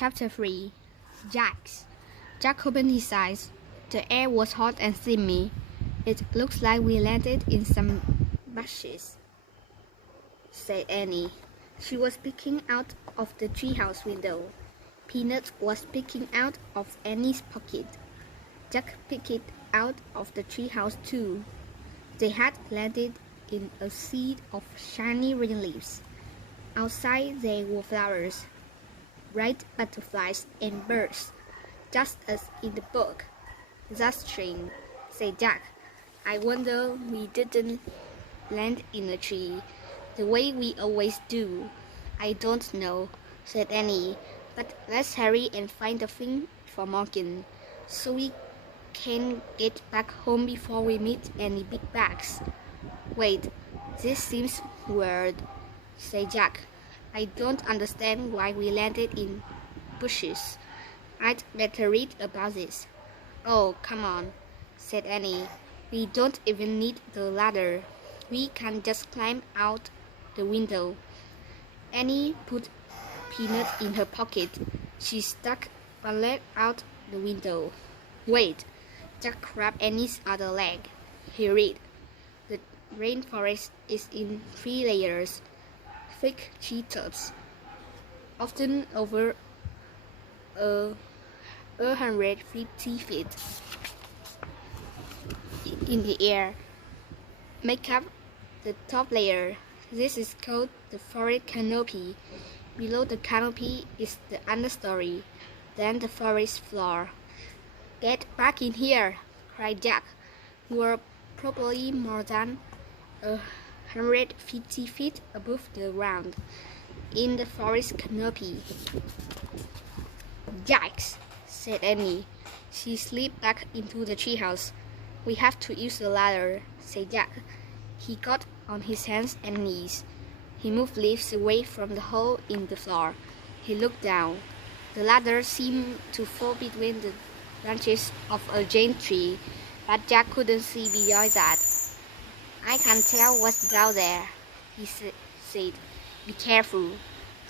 Chapter 3 Jax. Jack opened his eyes. The air was hot and steamy. It looks like we landed in some bushes, said Annie. She was peeking out of the treehouse window. Peanut was peeking out of Annie's pocket. Jack peeked out of the treehouse too. They had landed in a sea of shiny green leaves. Outside there were flowers, bright butterflies and birds, just as in the book. That's strange, said Jack. I wonder we didn't land in a tree, the way we always do. I don't know, said Annie, but let's hurry and find the thing for Morgan, so we can get back home before we meet any big bags. Wait, this seems weird, said Jack. I don't understand why we landed in bushes. I'd better read about this. Oh, come on, said Annie. We don't even need the ladder. We can just climb out the window. Annie put Peanut in her pocket. She stuck one leg out the window. Wait, Jack grabbed Annie's other leg. He read. The rainforest is in 3 layers. Thick treetops, often over 150 feet in the air, make up the top layer. This is called the forest canopy. Below the canopy is the understory, then the forest floor. Get back in here, cried Jack. We're probably more than 150 feet above the ground, in the forest canopy. Yikes, said Annie. She slipped back into the treehouse. We have to use the ladder, said Jack. He got on his hands and knees. He moved leaves away from the hole in the floor. He looked down. The ladder seemed to fall between the branches of a giant tree, but Jack couldn't see beyond that. I can tell what's down there, he said. Be careful.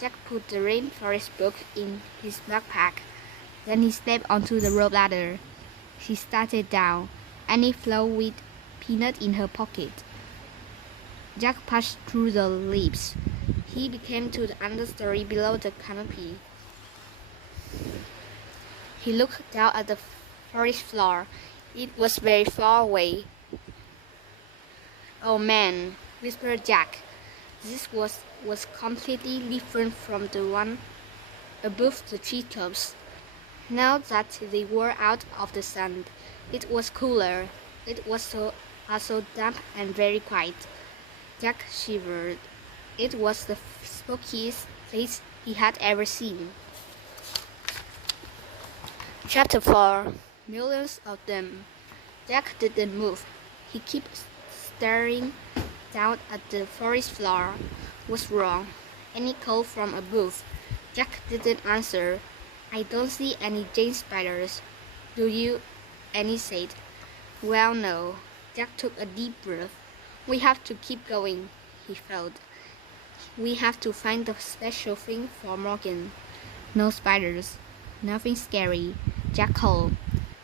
Jack put the rainforest book in his backpack. Then he stepped onto the rope ladder. He started down. Annie followed with Peanut in her pocket. Jack passed through the leaves. He came to the understory below the canopy. He looked down at the forest floor. It was very far away. Oh man, whispered Jack. This was completely different from the one above the treetops. Now that they were out of the sun, it was cooler. It was also damp and very quiet. Jack shivered. It was the spookiest place he had ever seen. Chapter 4 Millions of them. Jack didn't move. He kept staring down at the forest floor. What's wrong? Annie called from above. Jack didn't answer. I don't see any giant spiders. Do you? Annie said. Well, no. Jack took a deep breath. We have to keep going, he felt. We have to find the special thing for Morgan. No spiders. Nothing scary, Jack called,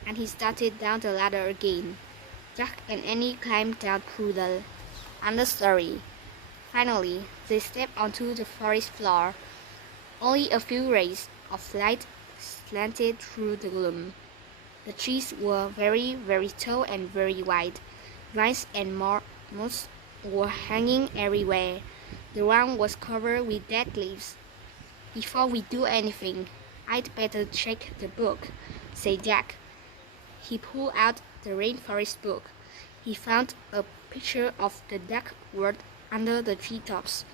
and he started down the ladder again. Jack and Annie climbed down through the understory. Finally, they stepped onto the forest floor. Only a few rays of light slanted through the gloom. The trees were very, very tall and very wide. Vines and moss were hanging everywhere. The ground was covered with dead leaves. Before we do anything, I'd better check the book, said Jack. He pulled out the rainforest book. He found a picture of the duck world under the treetops.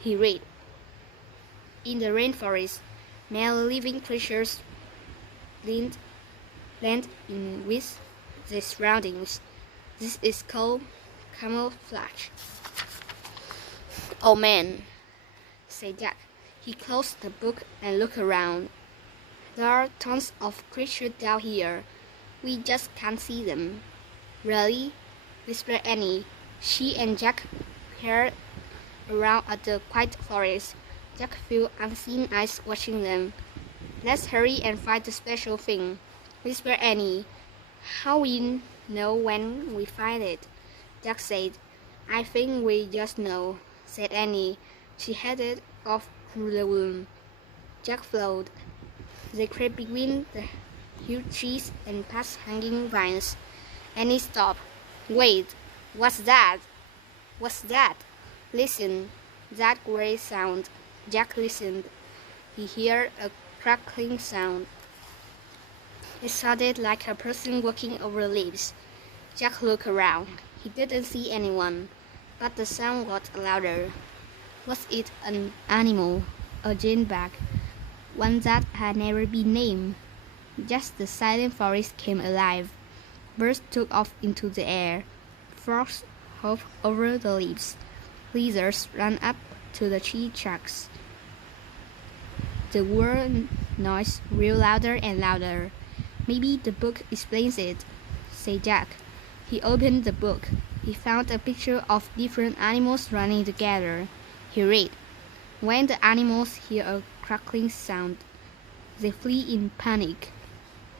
He read, in the rainforest, male living creatures blend in with their surroundings. This is called camouflage. Oh man, said Jack. He closed the book and looked around. There are tons of creatures down here. We just can't see them. Really? Whispered Annie. She and Jack peered around at the quiet forest. Jack felt unseen eyes watching them. Let's hurry and find the special thing, whispered Annie. How we know when we find it? Jack said. I think we just know, said Annie. She headed off through the room. Jack followed. They crept between the huge trees and past hanging vines. Annie stopped. Wait, what's that? What's that? Listen, that great sound. Jack listened. He heard a crackling sound. It sounded like a person walking over leaves. Jack looked around. He didn't see anyone, but the sound got louder. Was it an animal? A giant bug? One that had never been named? Just the silent forest came alive. Birds took off into the air. Frogs hopped over the leaves. Lizards ran up to the tree trunks. The word noise grew louder and louder. Maybe the book explains it, said Jack. He opened the book. He found a picture of different animals running together. He read. When the animals hear a crackling sound, they flee in panic.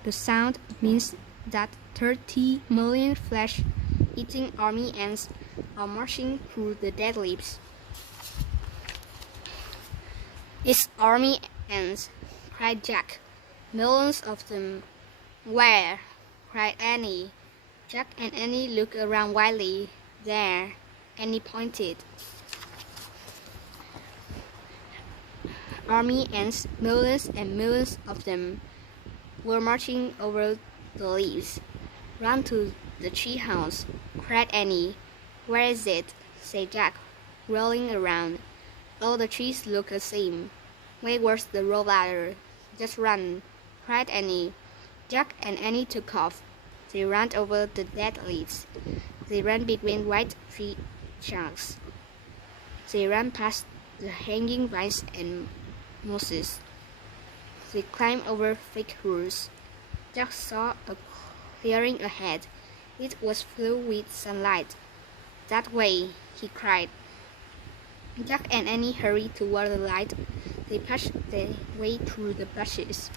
The sound means that 30 million flesh-eating army ants are marching through the dead leaves. It's army ants, cried Jack. Millions of them. Where? Cried Annie. Jack and Annie looked around wildly. There. Annie pointed. Army ants, millions and millions of them, were marching over the leaves. Run to the tree house, cried Annie. Where is it? said Jack, rolling around. All the trees look the same. Wait, where's the rope ladder? Just run, cried Annie. Jack and Annie took off. They ran over the dead leaves. They ran between white tree trunks. They ran past the hanging vines and mosses. They climbed over thick roots. Jack saw a clearing ahead. It was filled with sunlight. That way, he cried. Jack and Annie hurried toward the light. They pushed their way through the bushes.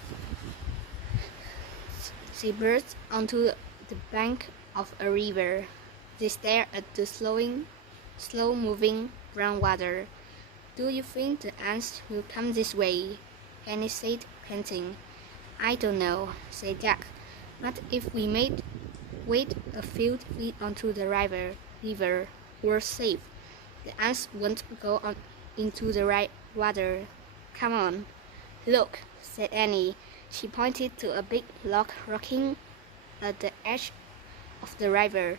They burst onto the bank of a river. They stared at the slow-moving brown water. Do you think the ants will come this way? Annie said, panting. I don't know, said Jack. But if we wade a few feet onto the river, we're safe. The ants won't go on into the right water. Come on. Look, said Annie. She pointed to a big log rocking at the edge of the river.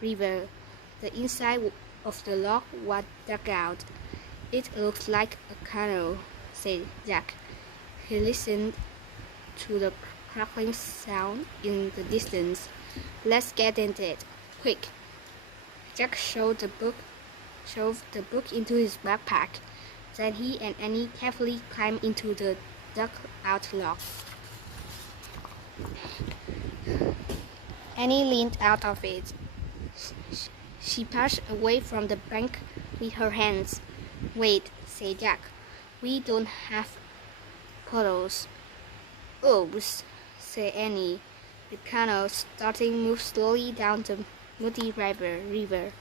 The inside of the log was dug out. It looks like a canoe, said Jack. He listened to the crackling sound in the distance. Let's get into it, quick. Jack shoved the book into his backpack. Then he and Annie carefully climbed into the dug-out log. Annie leaned out of it. She pushed away from the bank with her hands. Wait, said Jack. We don't have paddles. Oops, said Annie. The canoe starting moved slowly down the muddy river.